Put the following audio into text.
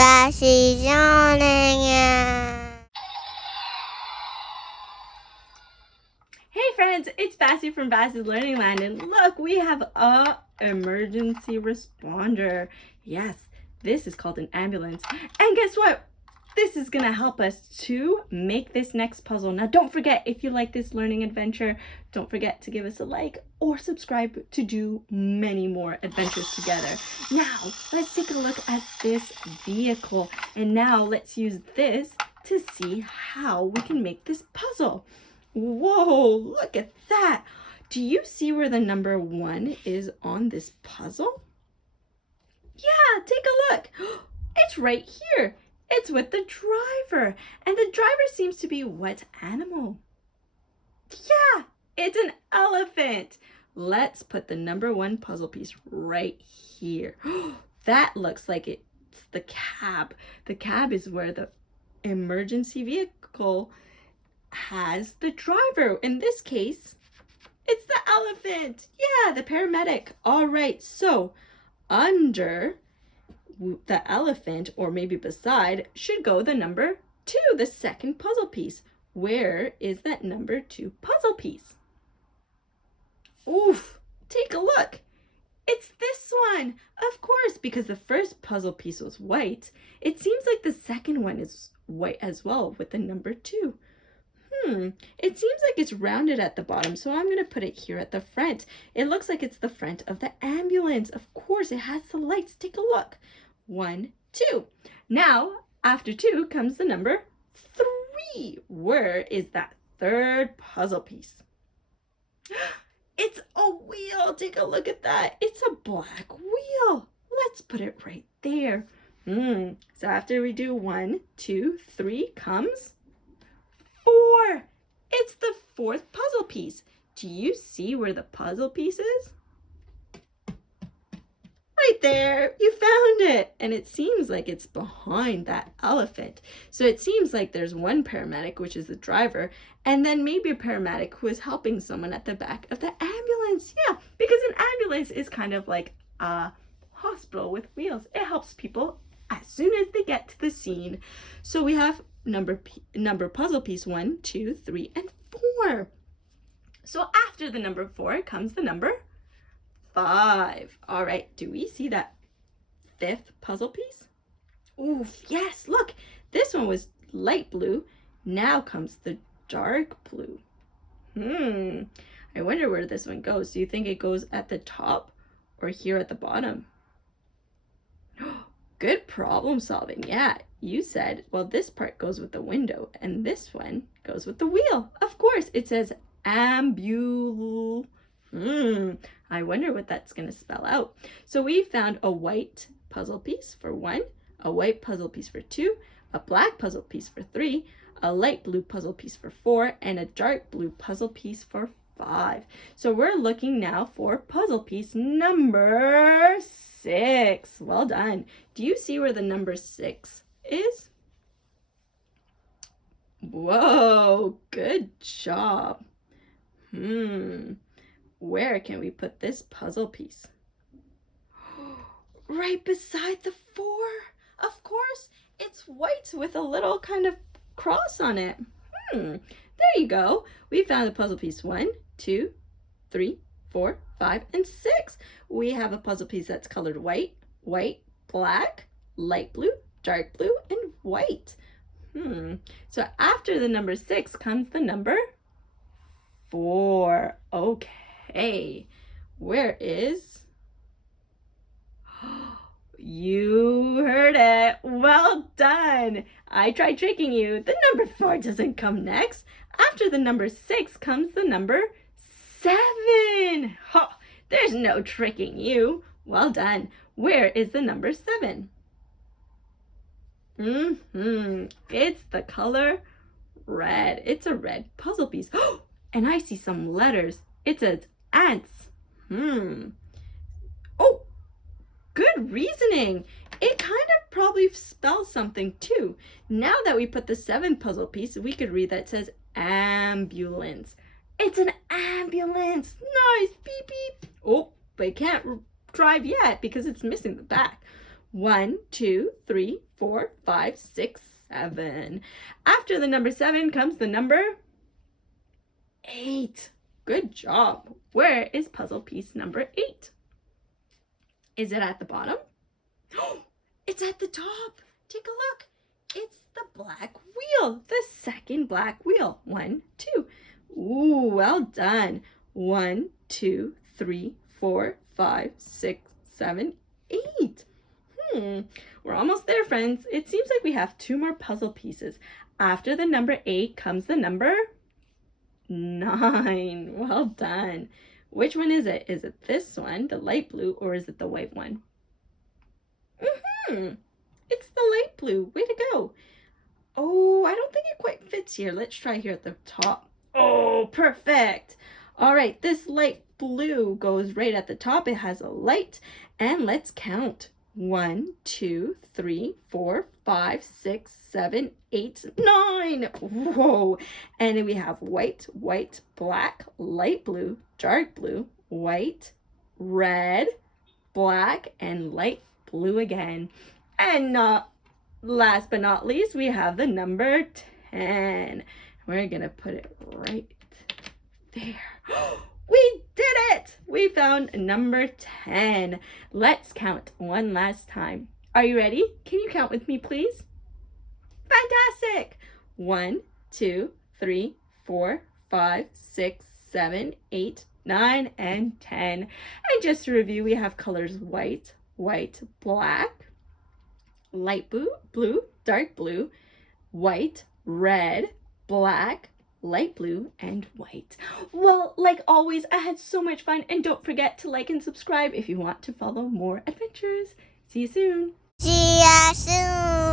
Baci's yawning at. Hey friends, it's Baci from Baci's Learning Land, and look, we have a emergency responder. Yes, this is called an ambulance. And guess what? This is gonna help us to make this next puzzle. Now don't forget, if you like this learning adventure, don't forget to give us a like or subscribe to do many more adventures together. Now, let's take a look at this vehicle. And now let's use this to see how we can make this puzzle. Whoa, look at that. Do you see where the number 1 is on this puzzle? Yeah, take a look. It's right here. It's with the driver. And the driver seems to be what animal? Yeah, it's an elephant. Let's put the number 1 puzzle piece right here. That looks like it's the cab. The cab is where the emergency vehicle has the driver. In this case, it's the elephant. Yeah, the paramedic. All right, so under the elephant, or maybe beside, should go the number 2, the second puzzle piece. Where is that number 2 puzzle piece? Oof, take a look. It's this one. Of course, because the first puzzle piece was white, it seems like the second one is white as well with the number 2. It seems like it's rounded at the bottom, so I'm going to put it here at the front. It looks like it's the front of the ambulance. Of course, it has the lights. Take a look. 1, 2. Now, after 2 comes the number 3. Where is that third puzzle piece? It's a wheel. Take a look at that. It's a black wheel. Let's put it right there. So after we do 1, 2, 3 comes 4. It's the 4th puzzle piece. Do you see where the puzzle piece is? Right there, you found it. And it seems like it's behind that elephant. So it seems like there's one paramedic, which is the driver, and then maybe a paramedic who is helping someone at the back of the ambulance. Yeah, because an ambulance is kind of like a hospital with wheels. It helps people as soon as they get to the scene. So we have number puzzle piece 1, 2, 3, and 4. So after the number 4 comes the number 5. All right, do we see that 5th puzzle piece? Oh, yes, look, this one was light blue. Now comes the dark blue. I wonder where this one goes. Do you think it goes at the top or here at the bottom? Good problem solving. Yeah, you said, well, this part goes with the window and this one goes with the wheel. Of course, it says ambul. I wonder what that's going to spell out. So we found a white puzzle piece for 1, a white puzzle piece for 2, a black puzzle piece for 3, a light blue puzzle piece for 4, and a dark blue puzzle piece for 5. So we're looking now for puzzle piece number 6. Well done. Do you see where the number 6 is? Whoa, good job. Where can we put this puzzle piece? Right beside the 4. Of course, it's white with a little kind of cross on it. There you go. We found the puzzle piece 1, 2, 3, 4, 5, and 6. We have a puzzle piece that's colored white, white, black, light blue, dark blue, and white. So after the number 6 comes the number 4. Okay, where is? You heard it. Well done. I tried tricking you. The number 4 doesn't come next. After the number 6 comes the number 7. There's no tricking you. Well done. Where is the number 7? It's the color red. It's a red puzzle piece. And I see some letters. It says ants. Oh, good reasoning. It kind of probably spells something too. Now that we put the 7th puzzle piece, we could read that it says ambulance. It's an ambulance. Nice. Beep, beep. Oh, but it can't drive yet because it's missing the back. 1, 2, 3, 4, 5, 6, 7. After the number 7 comes the number 8. Good job. Where is puzzle piece number 8? Is it at the bottom? Oh, it's at the top. Take a look. It's the black wheel, the second black wheel. 1, 2. Ooh, well done. 1, 2, 3, 4, 5, 6, 7, 8. We're almost there, friends. It seems like we have 2 more puzzle pieces. After the number 8 comes the number 9. Well done. Which one is it? Is it this one, the light blue, or is it the white one? It's the light blue. Way to go. Oh, I don't think it quite fits here. Let's try here at the top. Oh, perfect. All right, this light blue goes right at the top. It has a light. And let's count. 1, 2, 3, 4, 5, 6, 7, 8, 9. Whoa. And then we have white, white, black, light blue, dark blue, white, red, black, and light blue again. And last but not least, we have the number 10. We're going to put it right there. We did it! We found number 10. Let's count one last time. Are you ready? Can you count with me, please? Fantastic! 1, 2, 3, 4, 5, 6, 7, 8, 9, and 10. And just to review, we have colors white, white, black, light blue, dark blue, white, red, black, light blue, and white. Well, like always, I had so much fun, and don't forget to like and subscribe if you want to follow more adventures. See you soon. See ya soon.